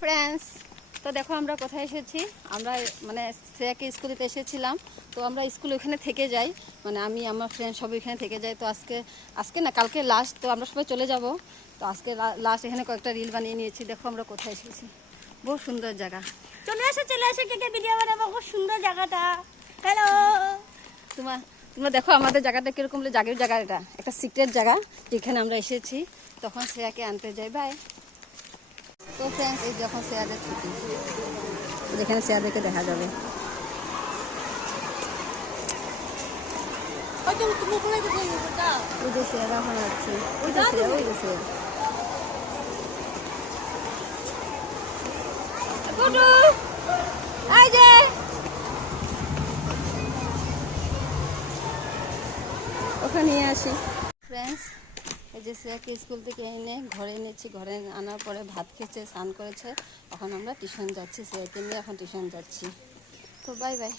Friends, তো দেখো আমরা কোথায় এসেছি। আমরা মানে শ্রেয়াকে স্কুলেতে এসেছিলাম। তো আমরা স্কুলে ওখানে থেকে যাই, মানে আমি আমার ফ্রেন্ড সব এখানে থেকে যাই। তো আজকে না কালকে লাস্ট, তো আমরা সবাই চলে যাব। তো আজকে লাস্ট এখানে কয়েকটা রিল বানিয়ে নিয়েছি। দেখো আমরা কোথায় এসেছি, বহু সুন্দর জায়গা। চলে এসে কে ভিডিও বানাবো, খুব সুন্দর জায়গাটা। হ্যালো, তোমরা দেখো আমাদের জায়গাটা কিরকম, জাগের জায়গা, এটা একটা সিক্রেট জায়গা যেখানে আমরা এসেছি। তখন শ্রেয়াকে আনতে যাই। বাই। তো ফ্রেন্ডস, এই যখন শ্রেয়াদের ছুটি, যেখানে শ্রেয়াদেরকে দেখা যাবে। ওই যে শ্রেয়া এখন আছে, ওই যে শ্রেয়া, ওই যে শ্রেয়া। ওখানে নিয়ে আসি। ফ্রেন্ডস, এই যে শ্রেয়াকে স্কুল থেকে এনে ঘরে এনেছি। ঘরে আনার পরে ভাত খেয়েছে, স্নান করেছে। এখন আমরা টিউশন যাচ্ছি, শ্রেয়াকে নিয়ে এখন টিউশন যাচ্ছি। তো বাই বাই।